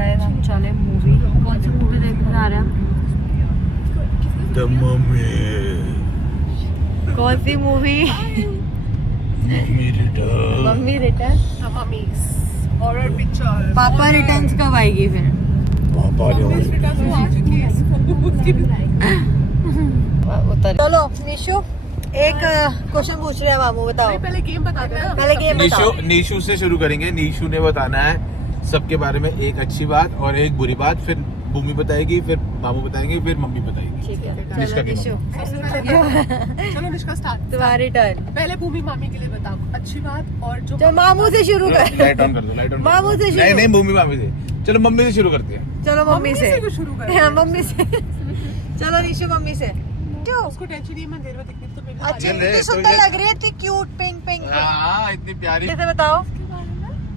Guys हम चले movie. कौन सी मूवी देखने जा रहे हैं? The Mummy. कौन सी movie? Mummy Return. Mummy return. Mummy's horror picture. पापा रिटर्न्स कब आएगी फिर? पापा उतर। चलो निशु एक क्वेश्चन पूछ रहे हैं मामू, बताओ। पहले गेम बता देना। पहले गेम बताओ। नीशू से शुरू करेंगे। नीशू ने बताना है सबके बारे में एक अच्छी बात और एक बुरी बात, फिर भूमि बताएगी, फिर मामू बताएंगे, फिर मम्मी बताएगी। ठीक है निष्का चलो की निशु चलो निष्का स्टार्ट। तुम्हारी टर्न। पहले भूमि मामी के लिए बताओ अच्छी बात और जो तो मामू से शुरू कर। लाइट ऑन कर दो, लाइट ऑन। मामू से शुरू। नहीं भूमि मामी से। चलो मम्मी से शुरू करते हैं। चलो मम्मी से शुरू कर। हाँ, मम्मी से। चलो निशु मम्मी से। उसको टेंशन नहीं, मैं देर में दिखनी तो मेरे अच्छी चल रहे, इतनी सुंदर लग रही है, इतनी क्यूट पिंक पिंक। हाँ इतनी प्यारी। कैसे बताओ?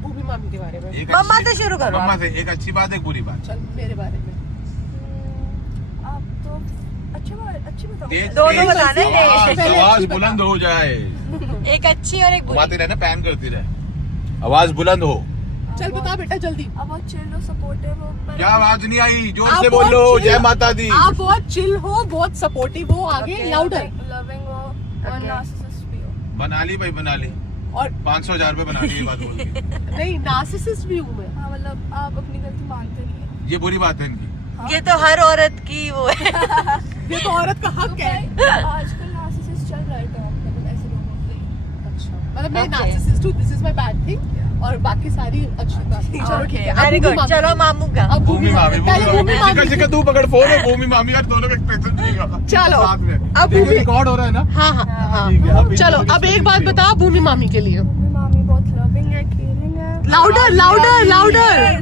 भूमि मामी के बारे में। एक मम्मा अच्छी- से शुरू करो। मम्मा से एक अच्छी बात, एक बुरी बात। चल मेरे बारे में आप तो अच्छी बताओ। दोनों बताने हैं। आवाज बुलंद हो जाए। एक अच्छी और एक बुरी। घुमाती रहे ना, पैन करती रहे, आवाज बुलंद हो। चल बता बेटा जल्दी। आप बहुत चिल हो, सपोर्टिव हो। क्या आवाज नहीं आई? जोर आप से बहुत बोलो। chill- जय माता दी। आप बहुत चिल हो, बहुत सपोर्टिव हो, आगे लाउडर। लविंग हो और Okay. नार्सिसिस्ट भी हो। बना ली भाई, बना ली। और 500,000 रुपए बना ली ये बात बोल के। नहीं नार्सिसिस्ट भी हूँ मैं। हाँ मतलब आप अपनी गलती मानते नहीं है। ये बुरी बात है इनकी। ये तो हर औरत की वो है। ये तो औरत का हक है। आजकल नार्सिसिस्ट चल रहा है तो मतलब ऐसे लोगों को। अच्छा मतलब मैं Okay. नार्सिसिस्ट हूँ, this is my bad thing और बाकी सारी अच्छी बात। चलो ठीक है अब वेरी भूमि गुड। मामी चलो के लिए। मामू का। अब भूमि मामी, पहले भूमि मामी शिखा शिखा तू पकड़ फोन है, भूमि मामी यार दोनों का एक्सप्रेशन देगा चलो, साथ में। अब देखो भूमि- रिकॉर्ड हो रहा है ना। हाँ हाँ हाँ ठीक है, अब चलो इनको अब एक expression बात दियो। बता भूमि मामी के लिए। भूमि मामी बहुत लविंग है, केयरिंग है। Louder louder louder.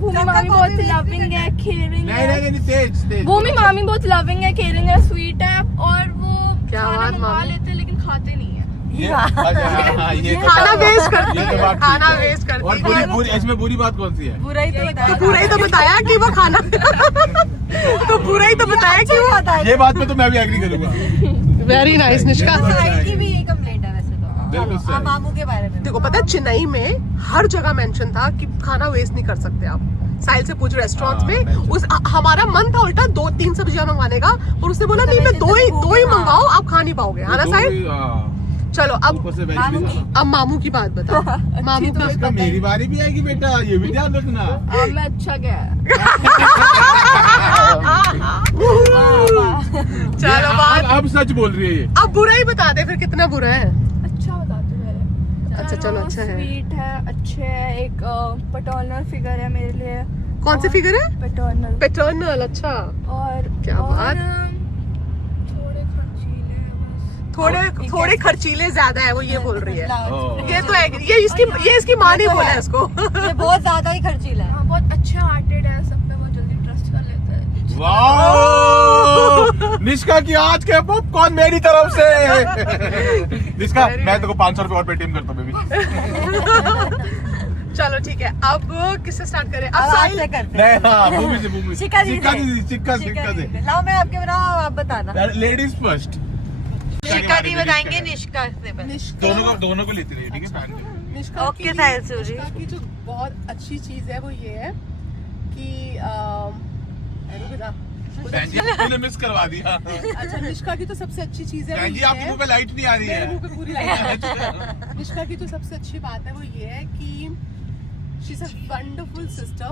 भूमि मामी बहुत लविंग है, केयरिंग नहीं है। नहीं तेज तेज। भूमि मामी बहुत लविंग है, केयरिंग है, स्वीट है और वो क्या खाना बात मंगा मामी। लेते हैं लेकिन खाते नहीं है। ये अच्छा, हाँ, ये तो खाना बात- वेस्ट करती ये तो है, बात ठीक खाना है। वेस्ट करती और है। बुरी इसमें बुरी बात कौन सी है? बुरा ही तो बताया। पूरा ही तो बताया कि वो खाना तो पूरा ही तो बताया कि वो ये बात पे तो मैं भी एग्री करूंगा। Very nice Nishka. साइड की भी यही कंप्लेंट है वैसे तो। बिल्कुल चलो, सही। अब मामू के बारे में। देखो पता है चेन्नई में हर जगह मेंशन था कि खाना वेस्ट नहीं कर सकते आप। साहिल से पूछ रेस्टोरेंट्स हाँ, में mention। उस हमारा मन था उल्टा 2-3 सब्जियां मंगवाने का और उसने बोला नहीं मैं दो ही मंगाओ, आप खा नहीं पाओगे है ना साहिल। चलो अब अब मामू की बात बता। मामू तो का मेरी बारी भी आएगी बेटा, ये भी ध्यान रखना। अब मैं अच्छा गया है। चलो बात अब सच बोल रही है ये। अब बुरा ही बता दे फिर कितना बुरा है। अच्छा बताती हूँ पहले। अच्छा, चलो, अच्छा है। स्वीट है, अच्छे है, एक पैटर्नल फिगर है मेरे लिए। कौन सी फिगर है? पैटर्नल। पैटर्नल। अच्छा और क्या और, बात। थोड़े खर्चीले हैं बस। थोड़े खर्चीले ज्यादा है वो ये बोल रही है। ओह। ये तो ये इसकी माँ ने बोला है इसको। ये बहुत ज्यादा ही खर्चीला है। हाँ बहुत अच्छे हार्टेड है, सब पे बहुत जल्दी ट्रस्ट कर लेते हैं। वाह! निष्का की आज के पॉपकॉर्न मेरी तरफ से। निष्का मैं तेरे को 500 रुपए और पेटीएम करता हूँ बेबी। चलो ठीक है अब किससे स्टार्ट करें? अब अब आपसे साहिल करते हैं। नहीं हाँ भूमि से भूमि से। शिखा जी शिखा से। जी शिखा शिखा से। जी। लाओ मैं आपके बनाओ, आप बताना। Ladies first. निष्का जी बताएंगे निष्का से पहले। दोनों को लेती रही ठीक है पैन पे। निष्का ओके, की- साहिल सूरी। निष्का की जो बहुत अच्छी चीज है वो ये है कि बहन जी तूने मिस करवा दिया। अच्छा निष्का की तो सबसे अच्छी चीज है वो बहन जी ये आपके है- मुंह पे लाइट नहीं आ रही मेरे है। मुंह पे पूरी लाइट है। निष्का की जो सबसे अच्छी बात है वो ये है कि she is a wonderful sister.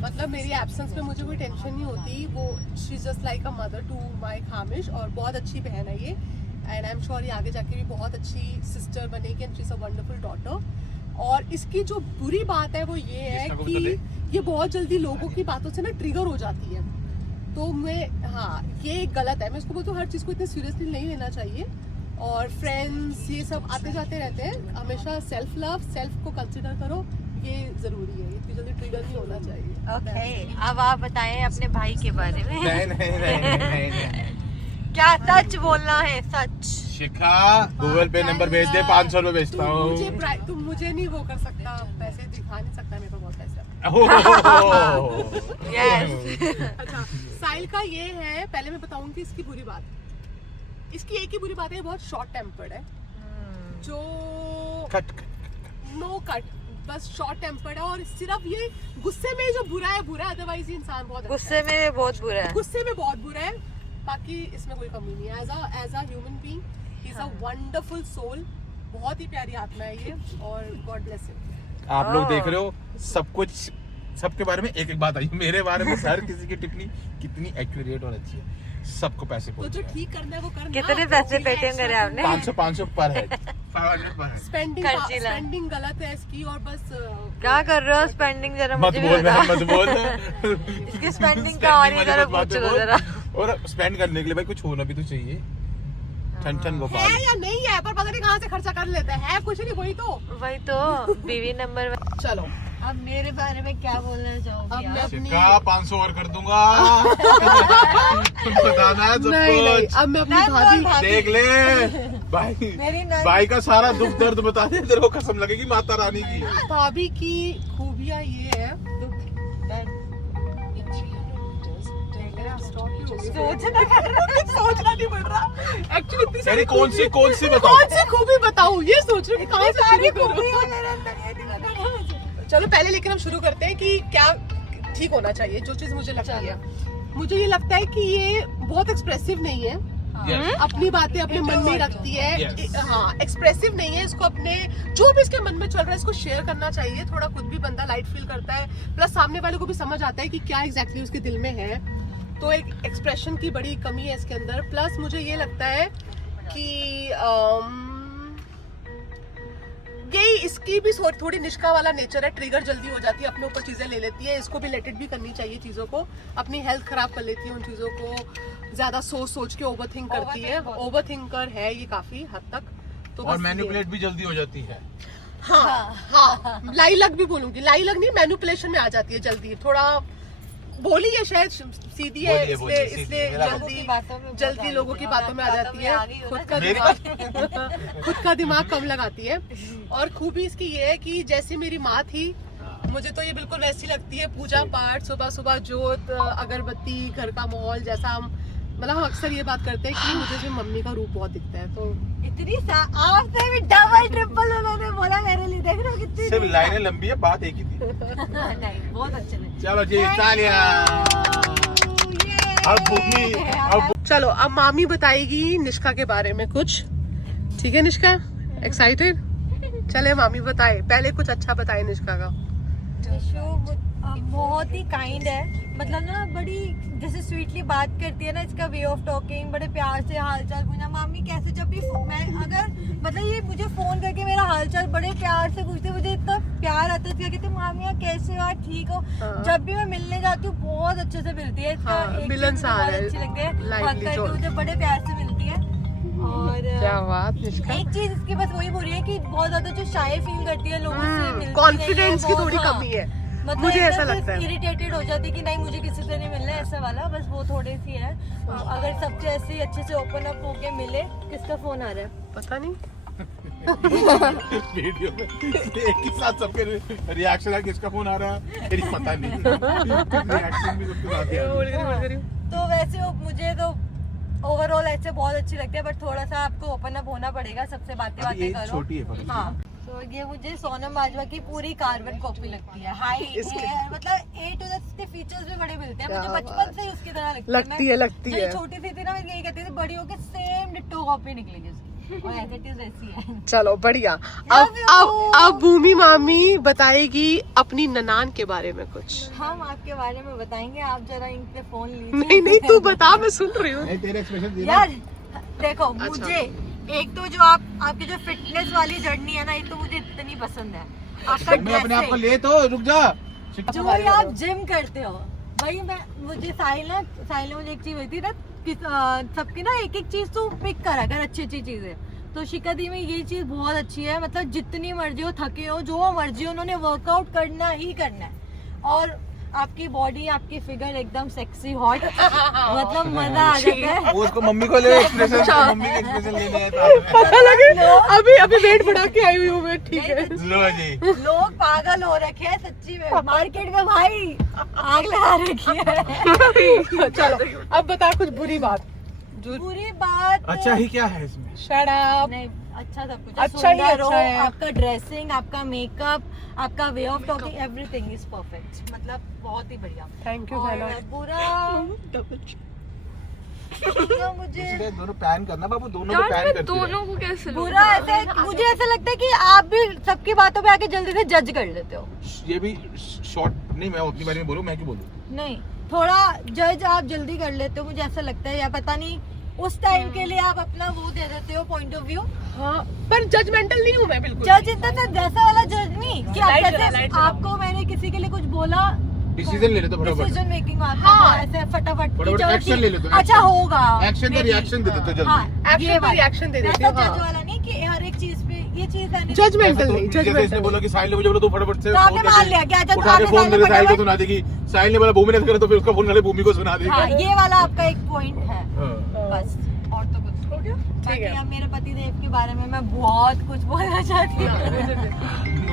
मतलब मेरी एब्सेंस में मुझे कोई टेंशन नहीं होती। वो she is just like a mother to my खामिश और बहुत अच्छी बहन है ये। एंड आई एम श्योर ये आगे जाके भी बहुत अच्छी सिस्टर बनेगी and she is a wonderful daughter. और इसकी जो बुरी बात है वो ये है जिसका कि बता ये बहुत जल्दी लोगों की बातों से ना ट्रिगर हो जाती है। तो मैं हाँ ये गलत है। मैं इसको बोलती हूँ हर चीज़ को इतनी सीरियसली नहीं लेना चाहिए। और फ्रेंड्स ये सब आते जाते रहते हैं। हमेशा सेल्फ लव सेल्फ को कंसिडर करो, ये जरूरी है। इतनी जल्दी ट्रिगर नहीं होना चाहिए। ओके, अब आप बताएं अपने भाई के बारे में। नहीं। क्या सच बोलना है? सच। शिखा गूगल पे नंबर भेज दे, 500 रुपए भेजता तुम मुझे नहीं वो कर सकता, पैसे दिखा नहीं सकता मेरे को बहुत पैसे। हूँ। यस। अच्छा साहिल का ये है, पहले मैं बताऊंगी इसकी बुरी बात। इसकी एक ही बुरी बात है, बहुत शॉर्ट टेम्पर्ड है। जो कट नो कट बस शॉर्ट टेम्पर्ड है और सिर्फ ये गुस्से में जो बुरा है, अदरवाइज इंसान बहुत अच्छा गुस्से में बहुत बुरा है। गुस्से में बहुत बुरा है, बाकी इसमें कोई कमी नहीं है। As a human being he is a wonderful soul, बहुत ही प्यारी आत्मा है ये, और गॉड ब्लेस हिम। आप लोग देख रहे हो सब कुछ, सबके बारे में एक एक बात आई, मेरे बारे में हर किसी की टिप्पणी कितनी एक्यूरेट और अच्छी है। सबको पैसे तो पहुंच जो ठीक करना है वो करना। कितने पैसे पेटीएम करे आपने? 500 पर हेड, 500 पर हेड। स्पेंडिंग गलत है इसकी, और बस क्या कर रहे हो स्पेंडिंग? जरा मत मुझे भी बोल बता। मत बोल इसकी स्पेंडिंग का और जरा पूछ लो जरा। और स्पेंड करने के लिए भाई कुछ होना भी तो चाहिए। छन गोपाल है या नहीं है, पर पता नहीं कहाँ से खर्चा कर लेते हैं, कुछ नहीं, वही तो बीवी नंबर में। चलो अब मेरे बारे में क्या बोलना चाहोगी? अब मैं अपनी 500 और कर दूंगा। बताना है सब नहीं, कुछ। अब मैं अपनी भाभी देख ले भाई, भाई का सारा दुख दर्द बता दे, तेरे को कसम लगेगी माता रानी की। भाभी की खूबियाँ ये है, सोचना नहीं पड़ रहा एक्चुअली। तेरी कौन सी बताओ? कौन सी खूबी बताऊँ, ये सोच रही हूँ कहाँ से शुरू करूँ। चलो पहले लेकिन हम शुरू करते हैं कि क्या ठीक होना चाहिए। जो चीज मुझे लगती है, मुझे ये लगता है कि ये बहुत एक्सप्रेसिव नहीं है। Yes. अपनी बातें अपने मन में रखती है। Yes. हाँ, एक्सप्रेसिव नहीं है। इसको अपने जो भी इसके मन में चल रहा है इसको शेयर करना चाहिए। थोड़ा खुद भी बंदा लाइट फील करता है, प्लस सामने वाले को भी समझ आता है कि क्या एग्जैक्टली उसके दिल में है। तो एक एक्सप्रेशन की बड़ी कमी है इसके अंदर। प्लस मुझे ये लगता है कि यही इसकी भी थोड़ी निष्का वाला नेचर है। ट्रिगर जल्दी हो जाती है, अपने ऊपर चीजें ले लेती है। इसको भी लेट इट भी करनी चाहिए चीजों को। अपनी हेल्थ खराब कर लेती है उन चीजों को, ज्यादा सोच के ओवरथिंक करती है। ओवरथिंकर है ये काफी हद तक। तो और मैनिपुलेट भी जल्दी हो जाती है। हाँ, लाइलग भी बोलूंगी, लाइलग नहीं, मैनिपुलेशन में आ जाती है जल्दी। थोड़ा बोली है शायद सीधी है, इसलिए जल्दी लोगों की बातों में आ जाती है। खुद का दिमाग कम लगाती है। और खूबी इसकी ये है कि जैसे मेरी माँ थी, मुझे तो ये बिल्कुल वैसी लगती है। पूजा पाठ, सुबह सुबह जोत, अगरबत्ती, घर का माहौल जैसा हम, मतलब हम अक्सर ये बात करते हैं कि मुझे जो मम्मी का रूप बहुत दिखता है। तो इतनी आपसे भी डबल ट्रिपल उन्होंने बोला मेरे लिए। देख रहे हो कितनी सिर्फ लाइनें लंबी है, बात एक ही थी। नहीं, बहुत अच्छे लगे। चलो जी, तालियां। अब चलो अब मामी बताएगी निष्का के बारे में कुछ। ठीक है निष्का, एक्साइटेड? चले मामी बताए, पहले कुछ अच्छा बताए निष्का का। बहुत ही काइंड है, मतलब ना बड़ी जैसे स्वीटली बात करती है ना, इसका वे ऑफ टॉकिंग बड़े प्यार से हालचाल पूछना। मामी कैसे, जब भी मैं अगर मतलब ये मुझे फोन करके मेरा हालचाल बड़े प्यार से पूछते, मुझे इतना प्यार आता है। कहते मामी कैसे हो, ठीक हो। जब भी मैं मिलने जाती हूँ बहुत अच्छे से मिलती है। इसका एक मिलनसार है, अच्छी लगती है, हक करके lively मुझे बड़े प्यार से मिलती है। और क्या बात निष्का। एक चीज इसकी बस वही बुरी है कि बहुत ज्यादा जो शाय फील करती है लोगों से, मिलती कॉन्फिडेंस की नहीं है, थोड़ी हाँ। कमी है, मतलब मुझे ऐसा लगता है। इरिटेटेड हो जाती है कि नहीं मुझे किसी से नहीं मिलना है, ऐसा वाला। बस वो थोड़ी सी है। अगर सबसे ऐसे ही अच्छे से ओपन अप होके मिले। किसका फोन आ रहा है? पता नहीं। वीडियो में एक ही साथ सबके रिएक्शन है, किसका फोन आ रहा है मेरी पता नहीं। रिएक्शन भी सबके साथ है। तो वैसे वो मुझे तो ओवरऑल ऐसे बहुत अच्छी लगती है, बट थोड़ा सा आपको ओपन अप होना पड़ेगा, सबसे बातें करो। छोटी है पर। हाँ, तो ये मुझे सोनम बाजवा की पूरी कार्बन कॉपी लगती है। हाइट है, मतलब A to Z के फीचर्स भी बड़े मिलते हैं। मुझे बचपन से ही उसकी तरह लगती है। लगती है। छोटी सी थी ना, मैं यही कहती थी बड़ी होकर सेम डिट्टो कॉपी निकलेगी उसकी, और ऐसे इट इज वैसी है। चलो बढ़िया। अब भूमि मामी बताएगी अपनी ननान के बारे में कुछ। हम आपके बारे में बताएंगे, आप जरा इनसे फोन लीजिए। नहीं तू बता, मैं सुन रही हूँ। तेरे एक्सप्रेशन यार देखो, मुझे एक तो जो आपकी जो फिटनेस वाली जर्नी है ना, ये तो मुझे इतनी पसंद है। आपका मैं अपने आप को ले तो रुक जा। जो आप जिम करते हो भाई, मुझे साहिल ने मुझे एक चीज बोली थी ना कि सबकी ना एक एक चीज तो पिक करा कर, अच्छी अच्छी चीजें। तो शिखा दी में ये चीज बहुत अच्छी है, मतलब जितनी मर्जी हो, थके हो, जो मर्जी हो, उन्होंने वर्कआउट करना ही करना है। और आपकी बॉडी, आपकी फिगर एकदम सेक्सी हॉट, मतलब मजा आ जाता है। वो उसको मम्मी को ले एक्सप्रेशन, मम्मी के एक्सप्रेशन लेने आए पता लगे अभी वेट बढ़ा के आई हुई हूँ मैं। ठीक है, लो जी। लोग पागल हो रखे हैं सच्ची में, मार्केट में भाई आग लगा रखी है। चलो अब बता कुछ बुरी बात। बुरी बात अच्छा ही क्या है इसमें? Shut up. नहीं, अच्छा सब कुछ अच्छा ही सुंदर हो, अच्छा है। आपका ड्रेसिंग, आपका मेकअप, आपका way of talking, everything is perfect, मतलब बहुत ही बढ़िया। थैंक यू और बहना। बुरा मुझे इसलिए दोनों पैन करना बाबू, दोनों को पैन करते दोनों को कैसे बुरा ऐसा है कि मुझे ऐसा लगता है कि आप भी सबकी बातों पे आके जल्दी से जज कर लेते हो। रहे। ये भी शॉर्ट नहीं, मैं अपनी बारे में बोलूं, मैं क्यों बोलूं? नहीं, थोड़ा जज आप जल्दी कर लेते हो, मुझे ऐसा लगता है, या पता नहीं उस टाइम के लिए आप अपना वो दे देते हो पॉइंट ऑफ व्यू। हाँ, पर जजमेंटल नहीं हूँ मैं बिल्कुल। जज इतना तो वैसा वाला जज नहीं कि आप Light जला, कैसे light जला। आपको मैंने किसी के लिए कुछ बोला, डिसीजन ले लेते फटाफट, डिसीजन मेकिंग आता हाँ। है ऐसे फटाफट कि फटाफट चलो एक्शन ठीक- ले लेते हो, अच्छा action। होगा एक्शन का maybe। रिएक्शन दे देते हो हाँ, जल्दी। Action ये का वाला। reaction दे देते ऐसा हो, हाँ। जज वाला नहीं कि हर एक चीज पे ये चीज है नहीं। जजमेंटल ऐसा तो नहीं, जैसे इसने जजमेंटल। बोला कि साहिल ने मुझे बोला तू फटाफट से तो आपने फोन मान करके लिया क्या? जब उठा के आपने फोन साहिल मेरे को साहिल को फटाफट- सुना देगी, साहिल ने बोला भूमि ने करे तो फिर उसका फोन वाले भूमि को सुना देगी। हाँ, ये वाला आपका एक पॉइंट है हाँ। बस, और तो कुछ हो गया? ठीक बाकी है। अब मेरे पतिदेव के बारे में मैं बहुत कुछ बोलना चाहती हूँ।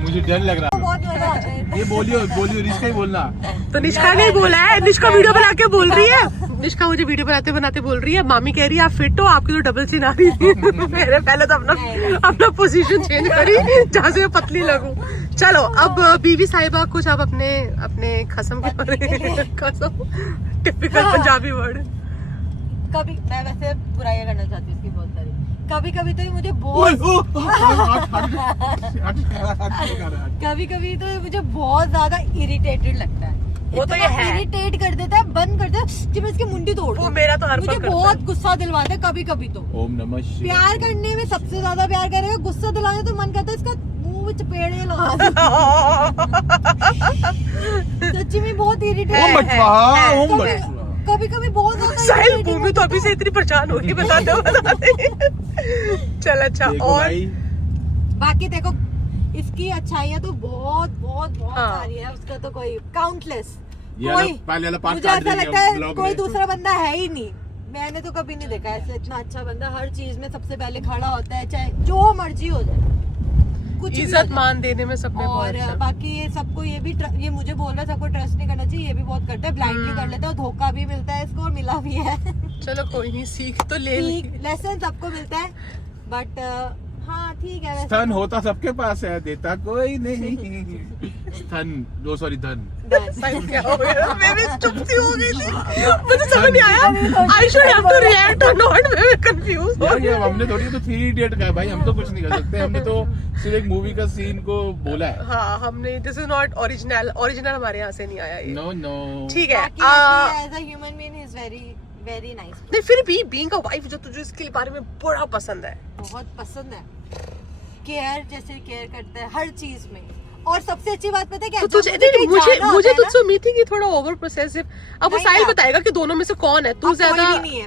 मुझे डर लग रहा बहुत मजा आता है। है। ये बोलियो रिश्का ही बोलना। तो निष्का ने बोला है, निष्का वीडियो बना के बोल रही है, निष्का मुझे वीडियो बनाते बनाते बोल रही है, मामी कह रही है आप फिट हो, आपकी तो डबल चिन आ रही थी। मेरे पहले तो अपना पोजीशन चेंज करी जहाँ से मैं पतली लगूं। चलो अब बीवी साहिबा कुछ आप अपने खसम के बारे में, खसम टिपिकल पंजाबी वर्ड। कभी मैं वैसे बुराइयां करना चाहती हूँ इसकी बहुत सारी, कभी कभी तो ये मुझे बहुत कभी कभी तो ये मुझे बहुत ज्यादा इरिटेटेड लगता है। वो तो ये है। इरिटेट कर देता है, बंद कर देता है कि मैं इसकी मुंडी तोड़ दूं। वो मेरा तो हर मुझे पल करता बहुत गुस्सा दिलवाता है कभी कभी तो। ओम नमः शिवाय। प्यार करने में सबसे ज्यादा प्यार करेगा, गुस्सा दिलाने तो मन करता है इसका मुंह में चपेड़े लगा दूं। सच्ची में बहुत इरिटेट ओम बचवा, ओम कभी बचवा। कभी कभी बहुत ज्यादा साहिल irritating भूमि तो अभी से इतनी परेशान होगी, बताते चल अच्छा। देखो और भाई, बाकी देखो इसकी अच्छाइयाँ तो बहुत बहुत बहुत हाँ। सारी है, उसका तो कोई काउंटलेस। ये वाला पहले वाला पार्ट मुझे काट ऐसा देंगे लगता हम है ब्लॉग कोई में। दूसरा बंदा है ही नहीं, मैंने तो कभी नहीं देखा ऐसे इतना अच्छा बंदा, हर चीज में सबसे पहले खड़ा होता है, चाहे जो मर्जी हो जाए, कुछ भी हो इज्जत जाए। मान देने में सब में बहुत और अच्छा। बाकी ये सबको ये भी ये मुझे बोल रहा है सबको ट्रस्ट नहीं करना चाहिए, ये भी बहुत करता है, ब्लाइंडली कर लेता है, धोखा भी मिलता है इसको और मिला भी है। चलो कोई नहीं, सीख तो ले ली। लेसन सबको मिलता है, बट हाँ ठीक है। वैसे स्तन होता सबके पास है, देता कोई नहीं। स्तन, दो सॉरी धन। बस। साहिल क्या हो गया? मैं भी चुप सी हो गई थी, मुझे समझ नहीं आया I should have to react और नॉट, मैं कंफ्यूज हो यार ये गया। हमने थोड़ी तो 3 इडियट का है भाई, हम तो कुछ नहीं कर सकते, हमने तो सिर्फ एक मूवी का सीन को बोला है। हाँ, हमने दिस इज नॉट ओरिजिनल हमारे यहाँ से नहीं आया ये। No no. ठीक है। बाकी as a human being is very very nice, नहीं फिर भी बीइंग अ वाइफ जो तुझे इसके बारे में बड़ा पसंद है। बहुत पसंद है, केयर जैसे केयर करता है हर चीज में। और सबसे अच्छी बात पता है क्या, तो जब तुझे मुझे कहीं मुझे जाना मुझे होता है ना, तुझसे उम्मीद थी कि थोड़ा ओवर प्रोसेसिव। अब वो नहीं साहिल यार। बताएगा कि दोनों में से कौन है, तू अब कोई ज्यादा। भी नहीं है,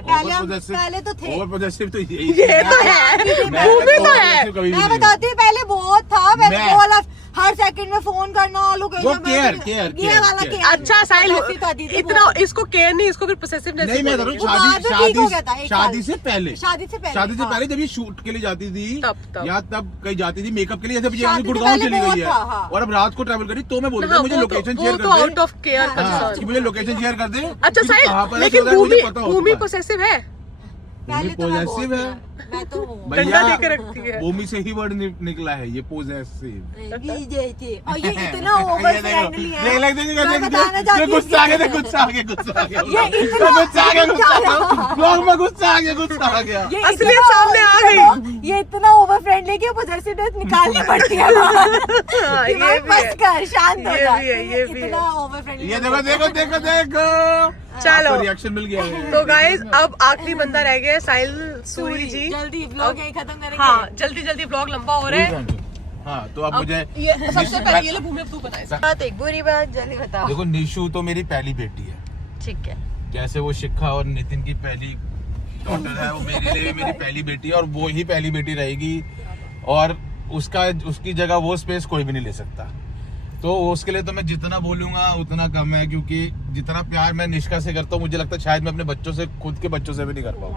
पहले तो थे। ओवर पोजेसिव तो यही ये तो है, मैं वो भी तो है। possessive कभी भी मैं नहीं। बताती हूँ पहले बहुत था, मैं मैं- वो वाला हर सेकंड में फोन करना, लोकेशन वो में- care, ये वाला care। care। अच्छा साहिल, possessive तो आती थी इतना बहुत। इसको केयर नहीं, इसको फिर पोसेसिवनेस। नहीं मैं करूँ वो बाद में ठीक हो गया था, एक शादी साल। से पहले, शादी से पहले, शादी से हाँ। पहले जब ये शूट के लिए जाती थी तब। या तब कहीं जाती थी मेकअप के लिए, जब ये शादी से गुड़गांव पहले चली गई बहुत है था, हाँ। और अब रात को ट्रैवल करी तो मैं बोलता हाँ, हूँ मुझे वो तो- लोकेशन वो शेयर तो कर आउट दे। ऑफ केयर हाँ, कंसर्न। कि मुझे लोकेशन शेयर कर दे। अच्छा कि कहाँ साहिल, पर है, लेकिन तो अगर मुझे भूमि पता हो भूमि तो पोसेसिव है, पहले तो मैं बहुत possessive है। था, मैं तो हूँ। भैया, डंडा देके रखती है। भूमि से ही वर्ड निकला है ये पोजेसिव। और ये इतना ओवर फ्रेंडली है, मैं बताना चाहती हूँ गुस्सा आ गया, गुस्सा आ गया, गुस्सा आ गया, ये इतना- गुस्सा आ गया, गुस्सा आ गया, ब्लॉग में गुस्सा आ गया, गुस्सा आ गया। ये असलियत इतना सामने आ over- गई। ये इतना ओवर फ्रेंडली कि पोजेसिवनेस निकालनी पड़ती है हाँ, ये दिमाग भी बस है। कर, शांत हो ये जा। भी है, ये भी है। इतना ओवर फ्रेंडली ये देखो देखो देखो देखो, चलो। रिएक्शन मिल गया है। तो गाइस अब आखिरी बंदा रह गया है साहिल सूरी जी। जल्दी व्लॉग यही खत्म करेंगे। हाँ, जल्दी जल्दी ब्लॉग लंबा हो रहा है। हाँ तो अब अब मुझे ये सबसे पहले ये लो भूमि, अब तू बता इसे। बात एक बुरी बात जल्दी बताओ। देखो निशु तो मेरी पहली बेटी है, ठीक है, जैसे वो शिखा और नितिन की पहली डॉटर है, वो मेरे लिए भी मेरी पहली बेटी है और वो ही पहली बेटी रहेगी और उसकी जगह वो स्पेस कोई भी नहीं ले सकता। तो उसके लिए तो मैं जितना बोलूंगा उतना कम है, क्योंकि जितना प्यार मैं निष्का से करता हूँ मुझे लगता है शायद मैं अपने बच्चों से, खुद के बच्चों से भी नहीं कर पाऊंगा।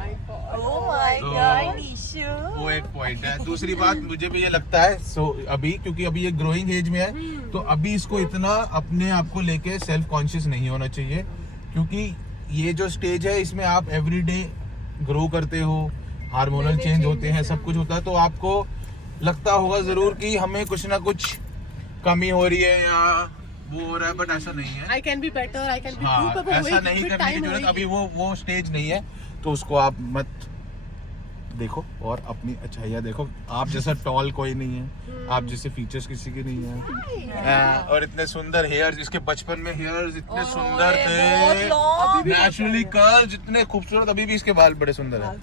ओह माय तो- गॉड निशु। वो एक पॉइंट है। दूसरी बात मुझे भी ये लगता है अभी, क्योंकि अभी ये ग्रोइंग एज में है, तो अभी इसको इतना अपने आप को लेके सेल्फ कॉन्शियस नहीं होना चाहिए, क्योंकि ये जो स्टेज है इसमें आप एवरीडे ग्रो करते हो, हार्मोनल चेंज होते हैं, सब कुछ होता है, तो आपको लगता होगा जरूर कि हमें कुछ ना कुछ कमी हो रही है या वो हो रहा है, बट ऐसा नहीं है। I can be better, I can be हाँ, good, ऐसा नहीं करने की जरूरत, अभी वो स्टेज नहीं है, तो उसको आप मत देखो और अपनी अच्छाइयाँ देखो। आप जैसा टॉल कोई नहीं है, आप जैसे फीचर्स किसी के नहीं है, और इतने सुंदर हेयर्स, इसके बचपन में हेयर्स इतने सुंदर थे, नेचुरली कर्ल्स इतने खूबसूरत, अभी भी इसके बाल बड़े सुंदर हैं।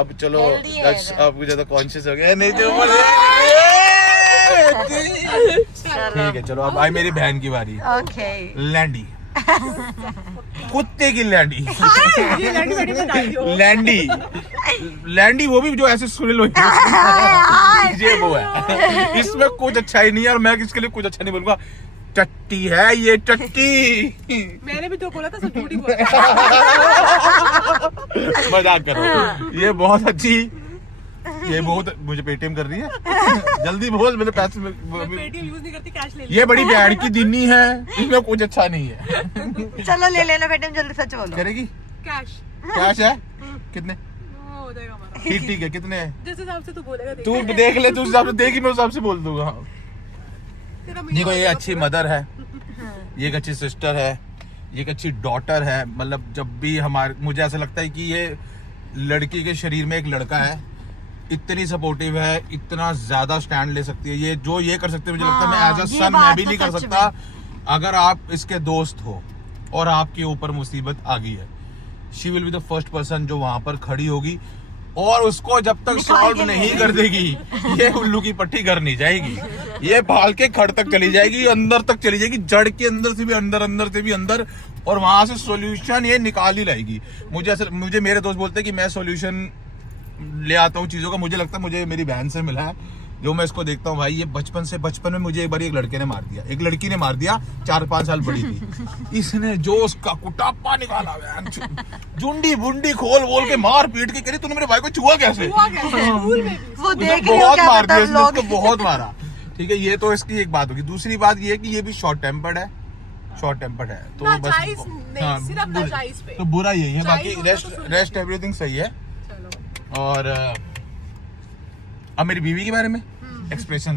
अब चलो अब ज्यादा कॉन्शियस हो गया, नहीं तो ठीक है, चलो अब आई मेरी बहन की बारी। ओके लैंडी, कुत्ते की लैंडी, ये लैंडी बैठी बता दियो। लैंडी वो भी जो ऐसे सुनील हो ये वो है, इसमें कुछ अच्छा ही नहीं है, और मैं इसके लिए कुछ अच्छा नहीं बोलूंगा। टट्टी है ये, टट्टी। मैंने भी तो बोला था, सब झूठी बोला। मजाक करो, ये बहुत अच्छी, ये बहुत मुझे पेटीएम कर रही है, जल्दी बोल, मेरे पैसे मैं पेटीएम यूज नहीं करती, कैश ले ये बड़ी बैड की दिन्नी है, इसमें कुछ अच्छा नहीं है। चलो ले लेना बेटे, जल्दी सच बोलो। करेगी? कैश कैश है कितने? हो जाएगा हमारा। ठीक ठीक है, कितने है? जिस हिसाब से तू बोलेगा तू देख ले, तू उस हिसाब से देगी, मैं उस हिसाब से बोल दूंगा। तेरा देखो ये अच्छी मदर है, ये एक अच्छी सिस्टर है, ये एक अच्छी डॉटर है, मतलब जब भी हमारे, मुझे ऐसा लगता है कि ये लड़की के शरीर में एक लड़का है, इतनी सपोर्टिव है, इतना ज्यादा स्टैंड ले सकती है, ये जो ये कर सकती है, मुझे लगता है मैं एज अ सन मैं भी नहीं कर सकता। अगर आप इसके दोस्त हो और आपके ऊपर मुसीबत आ गई है, she will be the first person जो वहां पर खड़ी होगी, और उसको जब तक सॉल्व नहीं कर देगी, ये उल्लू की पट्टी घर नहीं जाएगी, ये भाल के खड़ तक चली जाएगी, अंदर तक चली जाएगी, जड़ के अंदर से भी अंदर, अंदर से भी अंदर, और वहां से सॉल्यूशन ये निकाल ही लाएगी। मुझे मेरे दोस्त बोलते हैं कि मैं सॉल्यूशन ले आता हूँ चीजों का, मुझे लगता है मुझे मेरी बहन से मिला है, जो मैं इसको देखता हूँ भाई, ये बचपन में मुझे एक बार एक लड़के ने मार दिया, एक लड़की ने मार दिया, 4-5 साल बड़ी थी, इसने जो उसका कुटापा निकाला, जुंडी बुंडी खोल बोल के मार पीट के करी, तूने मेरे भाई को छुआ कैसे? वो देख रही हो बहुत क्या मार दिया मतलब इसने, लोग। उसको बहुत मारा। ठीक है, ये तो इसकी एक बात होगी। दूसरी बात ये है कि ये भी शॉर्ट टेम्पर्ड है, तो नाजायज बस नहीं, सिर्फ नाजायज पे। तो बुरा यही है, बाकी नाजायज होता तो रेस्ट एवरीथिंग सही है। चलो और अब मेरी बीवी के बारे में एक्सप्रेशन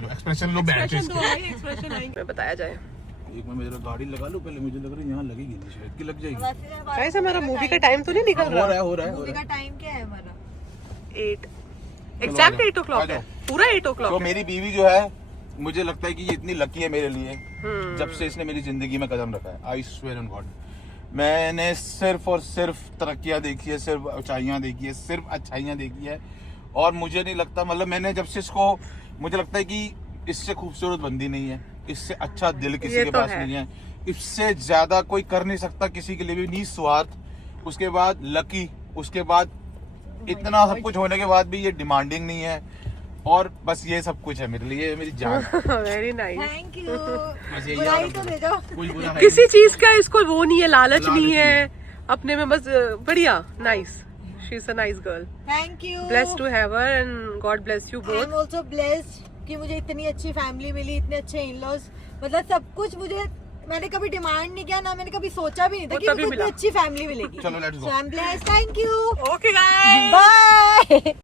लो बैठ के इसके। एक्सप्रेशन आएंगे बताया जाए। एक मैं मेरा गाड़ी लगा लूं पहले, मुझे लग रहा है यहाँ लगेगी नहीं, शायद कि लग जाएगी। कैसे हमारा मूवी का टाइम तो नहीं निकल हो रहा? रहा है मूवी का टाइम क्या है हमारा? 8 एग्जैक्ट 8 o'clock है, पूरा 8 तो o'clock है। मेरी बीवी जो है, मुझे लगता है कि ये इतनी लकी है मेरे लिए, जब से इसने मेरी जिंदगी में कदम रखा है। आई स्वेयर ऑन गॉड, मैंने सिर्फ और सिर्फ तरक्कियां देखी है, सिर्फ ऊंचाइयां देखी है, सिर्फ अच्छाइयां देखी है, और मुझे नहीं लगता, मतलब मैंने जब से इसको, मुझे लगता है कि इससे खूबसूरत बंदी नहीं है, इससे अच्छा दिल किसी के पास नहीं है, इससे ज्यादा कोई कर नहीं सकता किसी के लिए भी, निस्वार्थ, उसके बाद लकी, उसके बाद इतना सब कुछ होने के बाद भी ये डिमांडिंग नहीं है, और बस ये सब कुछ है मेरे लिए, मेरी जान। Very nice, thank you. बस यही बुराई तो दे दो। कुछ बुरा है किसी चीज का इसको वो नहीं है, लालच नहीं है अपने में, बस बढ़िया, nice, she is a nice girl, thank you. Blessed to have her and god bless you I am both. Also blessed कि मुझे इतनी अच्छी फैमिली मिली, इतने अच्छे इन-लॉज, मतलब सब कुछ मुझे, मैंने कभी डिमांड नहीं किया, ना मैंने कभी सोचा भी नहीं था वो कि तभी मुझे इतनी मिला। अच्छी फैमिली मिलेगी। चलो let's go. So I'm blessed. Thank you. Okay guys, Bye.